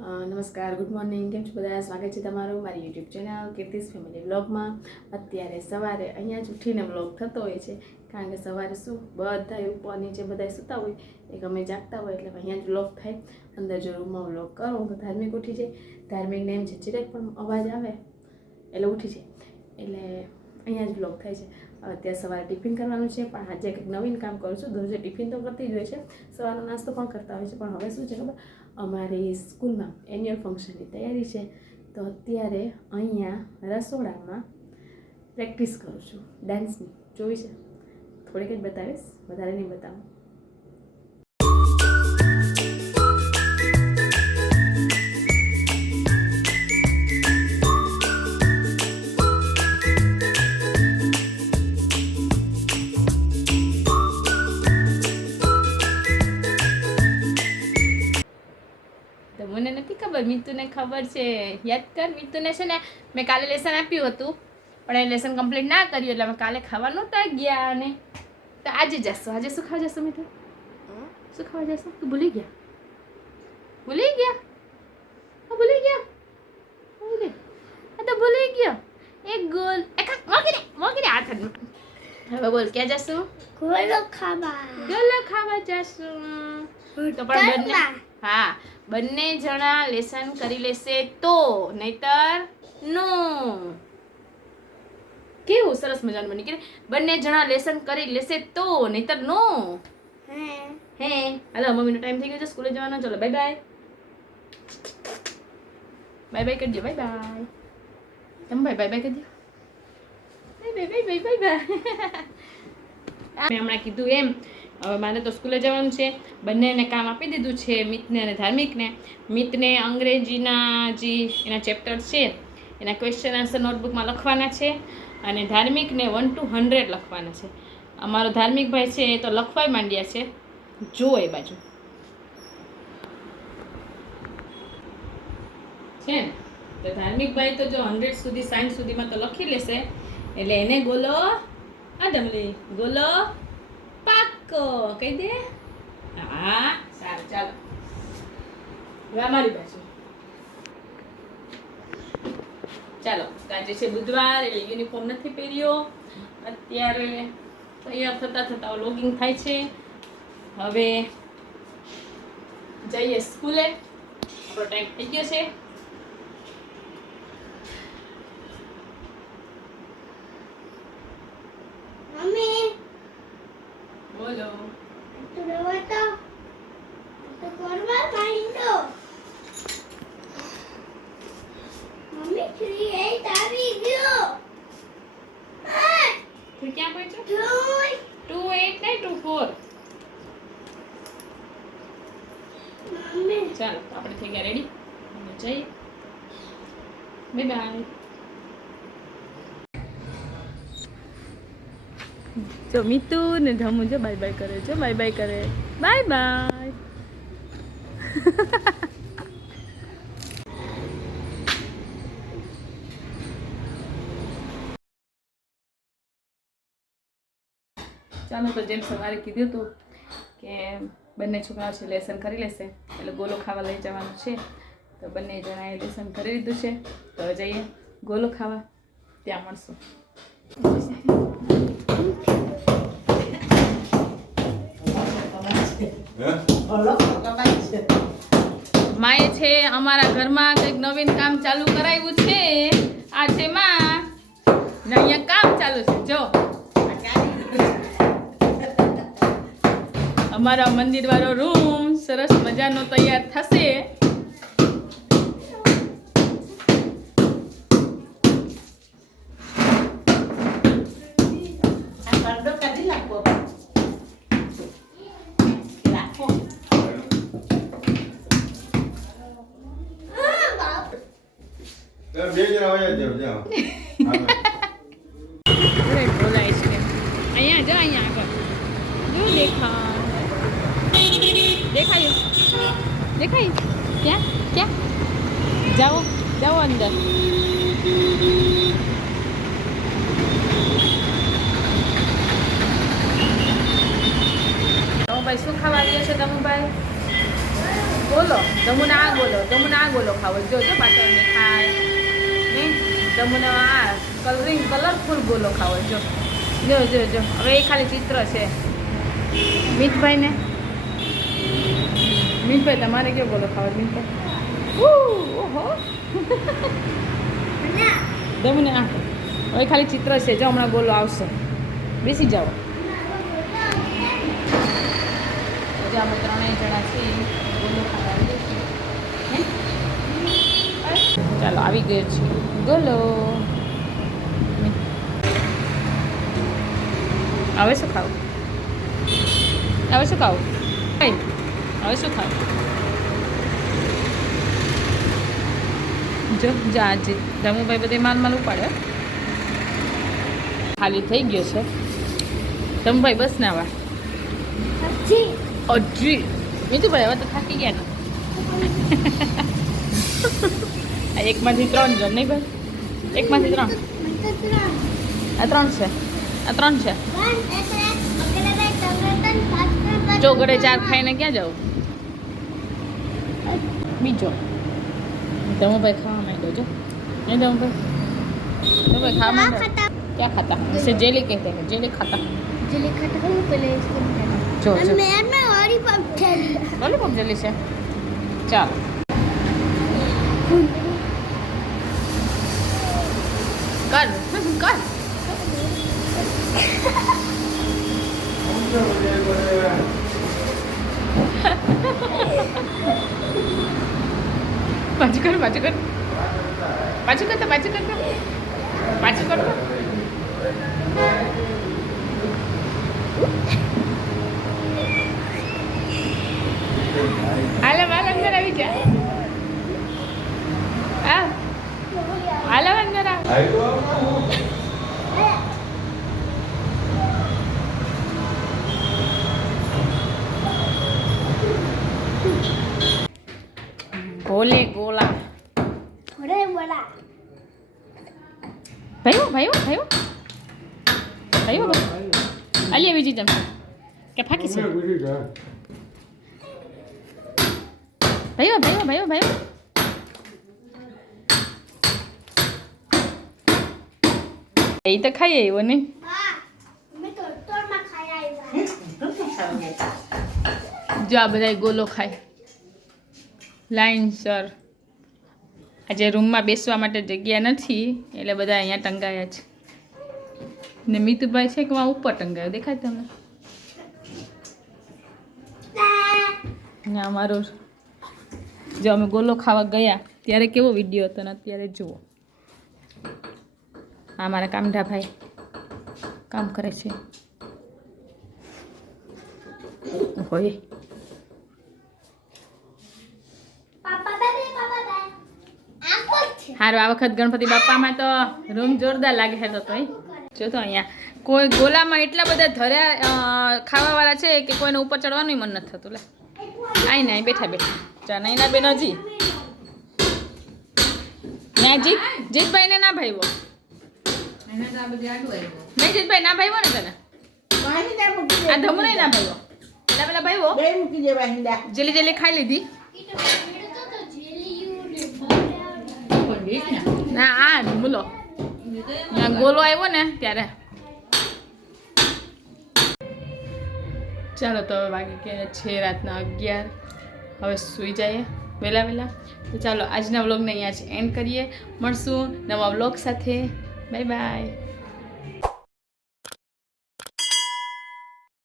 નમસ્કાર, good morning. કેમ છો બધા? સ્વાગત છે તમારું મારી યુટ્યુબ ચેનલ કીર્તિસ ફેમિલી વ્લોગમાં. અત્યારે સવારે અહીંયા જ ઉઠીને વ્લોગ થતો હોય છે, કારણ કે સવારે શું બધા ઉપર નીચે બધા સૂતા હોય, એક અમે જાગતા હોય એટલે અહીંયા જ વ્લોગ થાય. અંદર જો રૂમમાં વ્લોગ કરો તો ધાર્મિક ઉઠી જાય. ધાર્મિકને એમ છે ચીરેક પણ અવાજ આવે એટલે ઉઠી જાય, એટલે અહીંયા જ વ્લોગ થાય છે. અત્યારે સવારે ટિફિન કરવાનું છે, પણ આજે કંઈક નવીન કામ કરું છું. દરરોજ ટિફિન તો કરતી જ હોય છે, સવારનો નાસ્તો પણ કરતા હોય છે, પણ હવે શું છે ખબર, અમારી સ્કૂલમાં એન્યુઅલ ફંક્શનની તૈયારી છે, તો અત્યારે અહીંયા રસોડામાં પ્રેક્ટિસ કરું છું ડાન્સની. જોઈ છે, થોડીક જ બતાવીશ, વધારે નહીં બતાવું. મને નથી ખબર, મીતુને ખબર છે. યાદ કર, મીતુને છે ને મેં કાલે લેસન આપ્યું હતું, પણ એ લેસન કમ્પ્લીટ ના કર્યું, એટલે અમે કાલે ખાવા નહોતા ગયા. અને તો આજે જશો. આજે શું ખાવા જશો મીતુ? શું ખાવા જશો? તું ભૂલી ગયા? ભૂલી ગયા? ભૂલી ગયા? તો ભૂલી ગયો. એક ગોલ મોગી હાથ. હવે બોલ, ક્યાં જશું? ગોલો ખાવા જશું. તો પણ હા, બંને જણા લેસન કરી લેશે તો, નહીતર નો. કેવું સરસ મજાનું બની કે બંને જણા લેસન કરી લેશે તો, નહીતર નો. હે હાલો, મમ્મીનો ટાઈમ થઈ ગયો છે, સ્કૂલે જવાનો. ચલો બાય બાય. બાય બાય કરજો. Bye bye. તમે બાય બાય કરજો. Bye bye bye bye bye. મેં હમણાં કીધું એમ, હવે મારે તો સ્કૂલે જવાનું છે. બંનેને કામ આપી દીધું છે, મિતને અને ધાર્મિકને. મિતને અંગ્રેજીના જે એના ચેપ્ટર છે એના ક્વેશ્ચન આન્સર નોટબુકમાં લખવાના છે, અને ધાર્મિકને 1 to 100 લખવાના છે. અમારો ધાર્મિકભાઈ છે એ તો લખવાય માંડ્યા છે, જો એ બાજુ છે ને. તો ધાર્મિકભાઈ તો જો 100 સુધી 60 સુધીમાં તો લખી લેશે, એટલે એને ગોલો આડમલી, ગોલો પાક્કો કહી દે. હા સારું, ચાલો મારી બાજુ. ચાલો, આજે છે બુધવાર, એટલે યુનિફોર્મ નથી પહેર્યો. અત્યારે તૈયાર થતા લોગિંગ થાય છે. હવે જઈએ સ્કૂલે, આપણો ટાઈમ થઈ ગયો છે. મમ્મી બોલો. તો રવા તો કરવા માંડો. મમ્મી 38 આવી ગયો. તું ક્યાં પહોંચ્યો? 28 નહીં, 24. મમ્મી ચાલો, આપણે થઈ ગયા રેડી, જઈએ. Bye bye. જો મીતુ ને ધમુ જો બાય બાય કરે, જો બાય બાય કરે. Bye bye. ચાલો, તો જેમ સવારે કીધું હતું કે બંને છોકરાઓ છે લેસન કરી લેશે, એટલે ગોલો ખાવા લઈ જવાનું છે. તો બંને જણાએ લેસન કરી લીધું છે, તો હવે જઈએ ગોલો ખાવા. ત્યાં મળશું. માએ છે અમારા ઘરમાં કંઈક નવીન કામ ચાલુ કરાવ્યું છે. આ છે માં ને અહીંયા કામ ચાલુ છે. જો અમારા મંદિર વાળો રૂમ સરસ મજાનો તૈયાર થશે. બે જણા વયા જાવ જાઓ. બોલાય છે અહીંયા. જો અહીંયા આગળ જો દેખાયું ક્યાં ક્યાં જાઓ અંદર. ભાઈ શું ખાવા આવ્યા છો તમે ભાઈ? ગોલો જમુને આ ગોલો ખાવો જો પાછળ દેખાય ને જમુને આ કલરફુલ ગોલો ખાવો જો હવે એ ખાલી ચિત્ર છે. મીઠભાઈ તમારે કેવો ગોલો ખાવો મીઠભાઈ? ઓહો જમુને આ હવે ખાલી ચિત્ર છે જો હમણાં ગોલો આવશે. બેસી જાઓ. હજી અમે 3 જણા છીએ ગોલો ખાવા આવીએ છીએ. ચાલો આવી ગયો છે ગોલો. હવે શું ખાવું? હવે શું ખાવું? જો આજે ધમુભાઈ બધે માલ ઉપાડ્યો. ખાલી થઈ ગયો છે. ધમુભાઈ બસ ને આવા હજી મીઠુભાઈ હવે તો થાકી ગયા ને. એકમાંથી 3 જણ નહીં ભાઈ? એકમાંથી 3 આ 3 છે. જો ગળે 4 ખાઈને ક્યાં જાવ? બીજો ધમુભાઈ ખાવા માંડ્યો જો. નહીં ધમુભાઈ ખાવા માંડ્યો. क्या खाता? इसे जेली कहते हैं. जेली खाता हूँ पहले इसको जो मैं लॉलीपॉप जेली से. चलो कर पाचू कर आला अंदर આવી જા. આલા અંદર આ ગોલે ગોલા થોડે બોલા ભાઈઓ આલી બીજી જમ કે ફાકી છે. ભાઈઓ એ તો ખાઈ આવ્યો ને. मैं तो में खाया જો આ બધા ગોલો ખાય લાઈનસર. આજે રૂમમાં બેસવા માટે જગ્યા નથી એટલે બધા અહીંયા ટંગાયા છે. ને મીતુભાઈ છે કે ઉપર ટંગાયો દેખાય તમને? ને અમારો જો અમે ગોલો ખાવા ગયા ત્યારે કેવો વિડીયો હતો ને અત્યારે જુઓ. આ મારા કામઢા ભાઈ કામ કરે છે. હોય હારું. આ વખત ગણપતિ બાપામાં તો રૂમ જોરદાર લાગે છે. તો જો તો અહીંયા કોઈ ગોલામાં એટલા બધા ધર્યા ખાવાવાળા છે કે કોઈને ઉપર ચડવાનું મન નથી થતું. લે આઈ ને બેઠા ચા નહીં ના બેન હજી ત્યાં જીતભાઈ ને ના ભાઈવો નહીં. જીતભાઈ ના ભાઈવો ને તને આ ધમુ નહીં ના ભાઈવો પેલા ભાઈવો જેલી ખાઈ લીધી ના. આ બોલો ગોલો આવ્યો ને ત્યારે. ચાલો તો હવે વાગી ગયા છે રાતના 11. હવે સૂઈ જઈએ વહેલા. તો ચાલો આજના વ્લોગને અહીંયા જ એન્ડ કરીએ. મળશું નવા વ્લોગ સાથે. Bye bye.